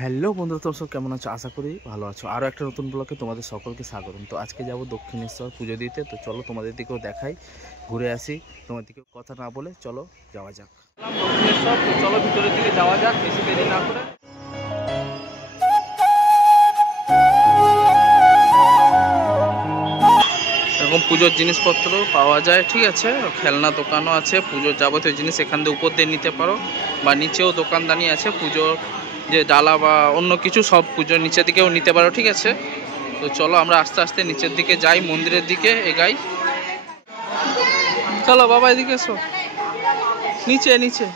Hello বন্ধুরা, তোমরা সব কেমন আছো? আশা করি ভালো আছো। আরও একটা নতুন ব্লগে তোমাদের সকলকে স্বাগতম। তো আজকে যাব দক্ষিণেশ্বর পুজো দিতে। তো চলো তোমাদের দিকেও দেখাই, ঘুরে আসি। তোমার দিকেও কথা না বলে চলো যাওয়া যাক দক্ষিণেশ্বর। তো চলো ভিতরের দিকে যাওয়া যাক, বেশি দেরি না করে। এরকম পুজোর জিনিসপত্র পাওয়া যায়, ঠিক আছে। খেলনা দোকানও আছে, পুজোর যাবতীয় জিনিস এখান থেকে উপর দিয়ে নিতে পারো, বা নিচেও দোকানদানি আছে। পুজোর যে ডালা বা অন্য কিছু সব পুজোর নিচের দিকেও নিতে পারো, ঠিক আছে। তো চলো আমরা আস্তে আস্তে নিচের দিকে যাই, মন্দিরের দিকে এগাই। চলো বাবা, এদিকে এসো, নিচে নিচে।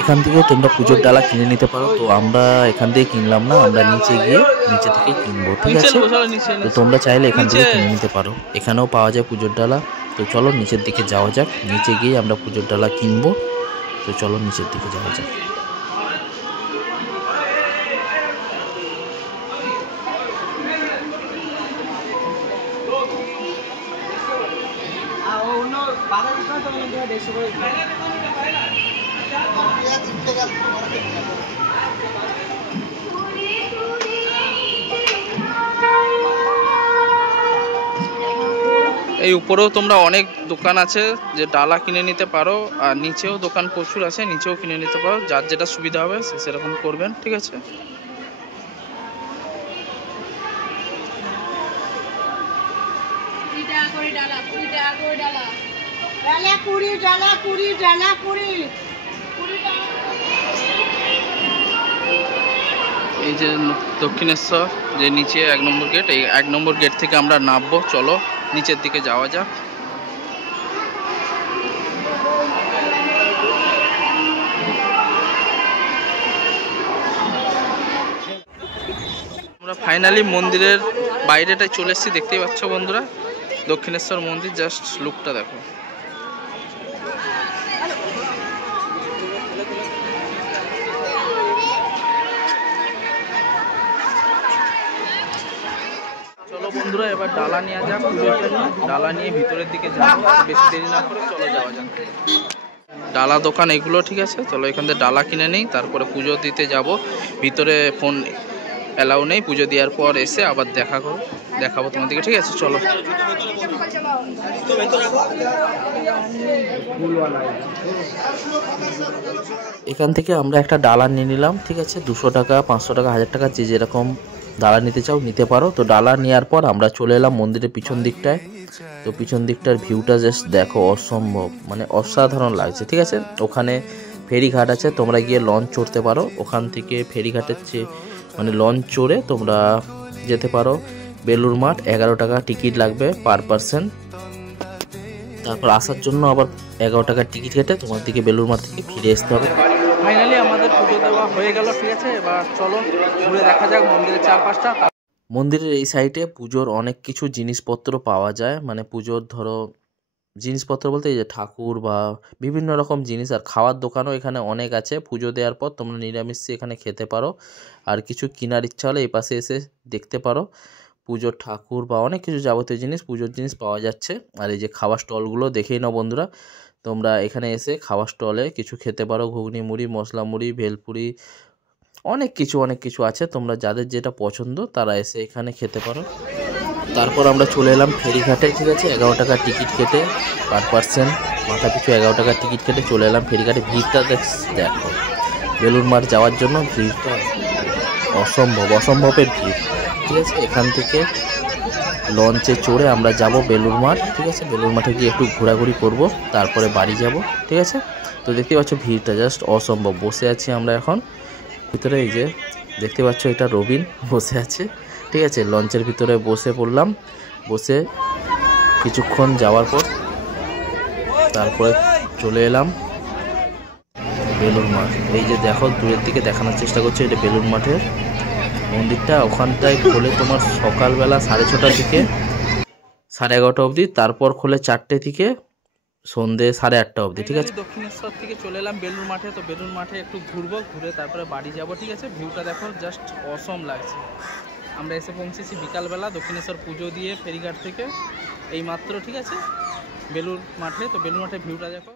এখান থেকেও তোমরা পুজোর ডালা কিনে নিতে পারো। তো আমরা এখান থেকে কিনলাম না, আমরা নিচে গিয়ে নিচে থেকে কিনবো, ঠিক আছে। তো তোমরা চাইলে এখান থেকে কিনে নিতে পারো, এখানেও পাওয়া যায় পুজোর ডালা। তো চলো নিচের দিকে যাওয়া যাক, নিচে গিয়ে আমরা পুজোর ডালা কিনবো। তো চলো নিচের দিকে যাওয়া যাক। এই উপরেও তোমরা অনেক দোকান আছে যে ডালা কিনে নিতে পারো, আর নিচেও দোকান প্রচুর আছে, নিচেও কিনে নিতে পারো। যার যেটা সুবিধা হবে সে সেরকম করবেন, ঠিক আছে। এই যে দক্ষিণেশ্বর যে নিচে 1 নম্বর গেট, এই 1 নম্বর গেট থেকে আমরা নামবো। চলো নিচের দিকে যাওয়া যাক। আমরা ফাইনালি মন্দিরের বাইরেটায় চলে এসেছি, দেখতেই পাচ্ছ বন্ধুরা। দক্ষিণেশ্বর মন্দির, জাস্ট লুকটা দেখো। চলো বন্ধুরা, এবার ডালা নিয়ে যাক পুজোর জন্য। ডালা নিয়ে ভিতরের দিকে যাবো, বেশি দেরি না করে চলো যাওয়া যাক। ডালা দোকান এগুলো, ঠিক আছে। চলো এখান থেকে ডালা কিনে নেই, তারপরে পুজো দিতে যাব। ভিতরে ফোন অ্যালাউ নেই, পুজো দেওয়ার পর এসে আবার দেখাবো তোমাদেরকে, ঠিক আছে। চলো এখান থেকে আমরা একটা ডালা নিয়ে নিলাম, ঠিক আছে। 200 টাকা, 500 টাকা, 1000 টাকা, যে যেরকম ডালা নিতে চাও নিতে পারো। তো ডালা নেওয়ার পর আমরা চলে এলাম মন্দিরের পিছন দিকটায়। তো পিছন দিকটার ভিউটা জাস্ট দেখো, অসম্ভব, মানে অসাধারণ লাগছে, ঠিক আছে। ওখানে ফেরিঘাট আছে, তোমরা গিয়ে লঞ্চ চড়তে পারো। ওখান থেকে ফেরিঘাটের চেয়ে মানে লঞ্চ চড়ে তোমরা যেতে পারো বেলুড় মাঠ। 11 টাকা টিকিট লাগবে পার পারসন। তারপর আসার জন্য আবার 11 টাকার টিকিট কেটে তোমার দিকে বেলুড় মাঠ থেকে ফিরে আসতে হবে। ফাইনালি আমাদের পুজো দেওয়া হয়ে গেল, ঠিক আছে। এবার চলো ঘুরে দেখা যাক মন্দিরের চারপাশটা। মন্দিরের এই সাইডে পুজোর অনেক কিছু জিনিসপত্র পাওয়া যায়, মানে পুজোর ধরো জিনিসপত্র বলতে এই যে ঠাকুর বা বিভিন্ন রকম জিনিস, আর খাওয়ার দোকানও এখানে অনেক আছে। পুজো দেওয়ার পর তোমরা নিরামিষ এখানে খেতে পারো, আর কিছু কেনার ইচ্ছা হলে এই পাশে এসে দেখতে পারো। পুজোর ঠাকুর বা অনেক কিছু যাবতীয় জিনিস, পুজোর জিনিস পাওয়া যাচ্ছে। আর এই যে খাওয়ার স্টলগুলো দেখেই নাও বন্ধুরা, তোমরা এখানে এসে খাওয়ার স্টলে কিছু খেতে পারো। ঘুগনি মুড়ি, মশলা মুড়ি, ভেলপুরি, অনেক কিছু আছে। তোমরা যাদের যেটা পছন্দ তারা এসে এখানে খেতে পারো। তারপর আমরা চলে এলাম ফেরিঘাটে, ঠিক আছে। 11 টাকার টিকিট কেটে পার পারসন মাথা পিছু 11 টাকার টিকিট কেটে চলে এলাম ফেরিঘাটে। ভিড়টা দেখো, বেলুড় মাঠ যাওয়ার জন্য ভিড়টা অসম্ভবের ভিড়, ঠিক আছে। এখান থেকে লঞ্চে চড়ে আমরা যাব বেলুড় মাঠ, ঠিক আছে। বেলুড় মাঠে গিয়ে একটু ঘোরাঘুরি করব, তারপরে বাড়ি যাব, ঠিক আছে। তো দেখতে পাচ্ছ ভিড়টা জাস্ট অসম্ভব। বসে আছি আমরা এখন ভিতরে, এই যে দেখতে পাচ্ছ এটা রবিন বসে আছে, ঠিক আছে। লঞ্চের ভিতরে বসে পড়লাম। বসে কিছুক্ষণ যাওয়ার পর তারপরে চলে এলাম বেলুড় মাঠ। এই যে দেখো, দূরের দিকে দেখানোর চেষ্টা করছে, এটা বেলুড় মাঠের মন্দিরটা। ওখানটায় খোলে তোমার সকালবেলা 6:30টার দিকে 11:30 অবধি, তারপর খোলে 4টে থেকে সন্ধ্যে 8:30 অবধি, ঠিক আছে। দক্ষিণেশ্বর থেকে চলে এলাম বেলুড় মাঠে। তো বেলুড় মাঠে একটু ঘুরবো, ঘুরে তারপরে বাড়ি যাব, ঠিক আছে। ভিউটা দেখো, জাস্ট অসম লাগছে। আমরা এসে পৌঁছেছি বিকালবেলা দক্ষিণেশ্বর পুজো দিয়ে ফেরিঘাট থেকে এই মাত্র, ঠিক আছে। বেলুর মাঠে। তো বেলুর মাঠে ভিউটা দেখো।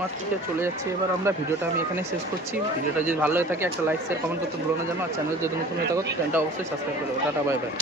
মাঠ থেকে চলে যাচ্ছি এবার আমরা। ভিডিওটা আমি এখানে শেষ করছি। ভিডিওটা যদি ভালো লাগে থাকে একটা লাইক শেয়ার কমেন্ট করতে ভুলো না জানো। আর চ্যানেল যদি নতুন হয়ে থাকো চ্যানেলটা অবশ্যই সাবস্ক্রাইব করে দেবো। Tata bye bye.